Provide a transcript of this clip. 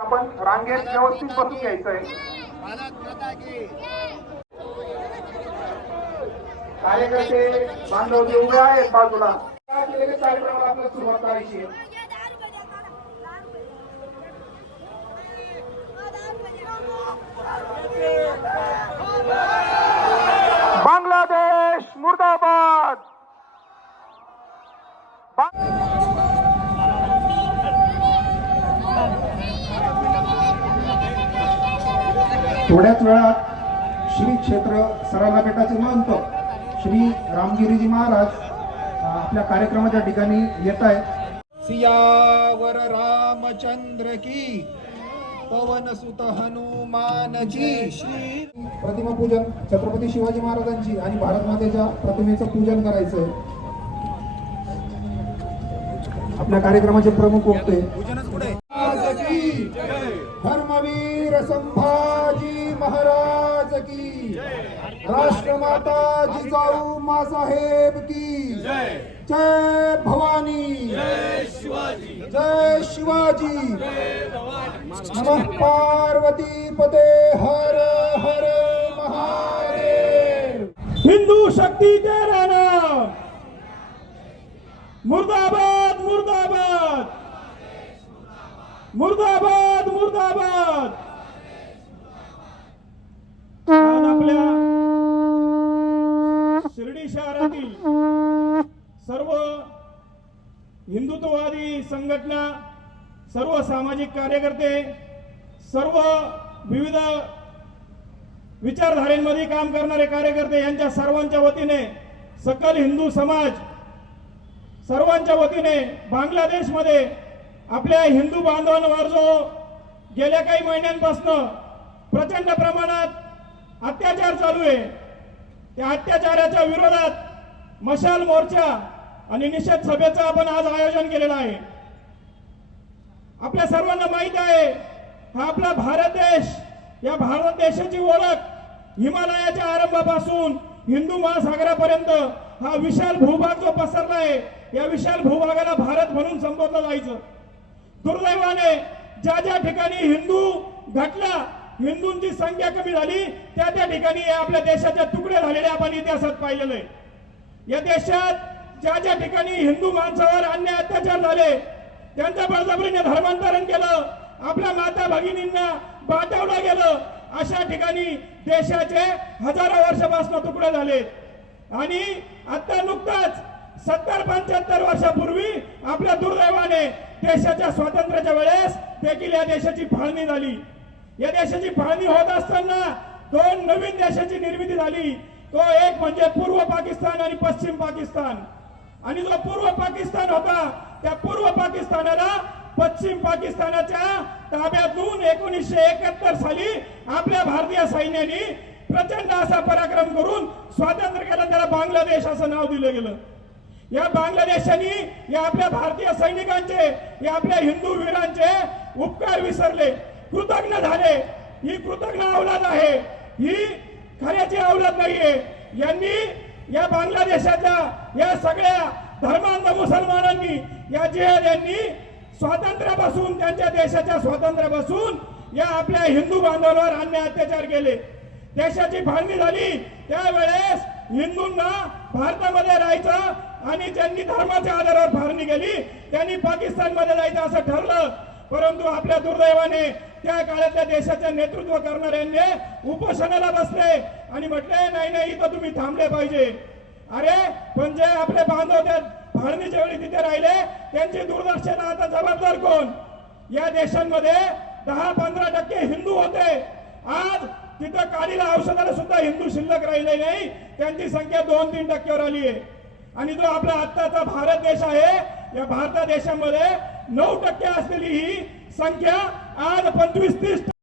आपण रांगेत व्यवस्थित बसून घ्यायचंय। कार्यकर्ते बांधव जे उभे आहेत बाजूला कार्यक्रमाला आपल्याला सुरुवात करायची आहे। बांगलादेश मुर्दाबाद। थोड्याच वेळात श्री क्षेत्र सरालापेठाचे महंत श्री रामगिरीजी महाराज आपल्या कार्यक्रमाच्या ठिकाणी येत आहेत। सियावर रामचंद्र की पवन सुत हनुमान जी। प्रतिमा पूजन छत्रपती शिवाजी महाराजांची आणि भारत मातेच्या प्रतिमेचं पूजन करायचं। आपल्या कार्यक्रमाचे प्रमुख वक्ते धर्मवीर संभाजी महाराज की, राष्ट्रमाता जिजाऊ मासाहेब की जय भवानी, जय शिवाजी, नमः पार्वती पते हर हर महादेव। हिंदू शक्ती तेरा नाम मुर्दाबाद मुर्दाबाद मुर्दाबाद मुर्दाबाद। आज आपल्या शिर्डी शहरातील सर्व हिंदुत्ववादी संघटना, सर्व सामाजिक कार्यकर्ते, सर्व विविध विचारधारेमध्ये काम करणारे कार्यकर्ते यांच्या सर्वांच्या वतीने, सकल हिंदू समाज सर्वांच्या वतीने बांगलादेशमध्ये आपल्या हिंदू बांधवांवर जो गेल्या काही महिन्यांपासून प्रचंड प्रमाणात अत्याचार चालू आहे, त्या अत्याचाराच्या विरोधात मशाल मोर्चा आणि निषेध सभेचं आपण आज आयोजन केलेलं आहे। आपल्या सर्वांना माहित आहे, हा आपला भारत देश, या भारत देशाची ओळख हिमालयाच्या आरंभापासून हिंदू महासागरापर्यंत हा विशाल भूभाग जो पसरला आहे, या विशाल भूभागाला भारत म्हणून संबोधलं जायचं। दुर्दैवाने ज्या ज्या ठिकाणी हिंदू घटला, हिंदूंची संख्या कमी झाली, त्या त्या ठिकाणी आपल्या देशाच्या तुकडे झालेले आपण इतिहासात पाहिलेलं आहे। या देशात ज्या ज्या ठिकाणी हिंदू माणसावर अन्याय अत्याचार झाले, त्यांचं बळजबरीने धर्मांतरण केलं, आपल्या माता भगिनींना बाटवलं गेलं, अशा ठिकाणी देशाचे हजारो वर्षापासून तुकडे झाले। आणि आता नुकताच 70-75 वर्षापूर्वी आपल्या दुर्दैवाने देशाच्या स्वातंत्र्याच्या वेळेस देखील या देशाची फाळणी झाली। या देशाची फाळणी होत असताना दोन नवीन देशाची निर्मिती झाली, तो एक म्हणजे पूर्व पाकिस्तान आणि पश्चिम पाकिस्तान। आणि जो पूर्व पाकिस्तान होता, त्या पूर्व पाकिस्तानाला पश्चिम पाकिस्तानाच्या ताब्यातून 1971 साली आपल्या भारतीय सैन्याने प्रचंड असा पराक्रम करून स्वातंत्र्य केलं, त्याला बांगलादेश असं नाव दिलं गेलं। या बांगलादेशाने या आपल्या भारतीय सैनिकांचे, या आपल्या हिंदू वीरांचे उपकार विसरले, कृतज्ञ झाले। ही कृतज्ञ औलाद आहे, ही खऱ्याची औलाद नाहीये। यांनी या बांगलादेशाच्या या सगळ्या धर्मांध मुसलमानांनी या जिहाद यांनी स्वातंत्र्यापासून त्यांच्या देशाच्या स्वातंत्र्यापासून या आपल्या हिंदू बांधवांवर अन्याय अत्याचार केले. देशाची फाळणी झाली त्यावेळेस हिंदूंना भारतामध्ये राहायचं आणि ज्यांनी धर्माच्या आधारावर फाळणी केली त्यांनी पाकिस्तानमध्ये जायचं असं ठरलं. परंतु आपल्या दुर्दैवाने त्या काळातल्या देशाचे नेतृत्व करणाऱ्यांनी उपोषणाला बसले आणि म्हटले नाही नाही इथं तुम्ही थांबले पाहिजे. अरे पण जे आपले बांधव त्या फाळणीच्या वेळी तिथे राहिले त्यांची दुर्दर्शना आता जबाबदार कोण? या देशांमध्ये 10-15% हिंदू होते. आज तिथं काडीला औषधाला सुद्धा हिंदू शिल्लक राहिले नाही. त्यांची संख्या 2-3% आली आहे. आणि जो आपला आत्ताचा भारत देश आहे या भारत देशामध्ये 9% असलेली ही संख्या आज 25-30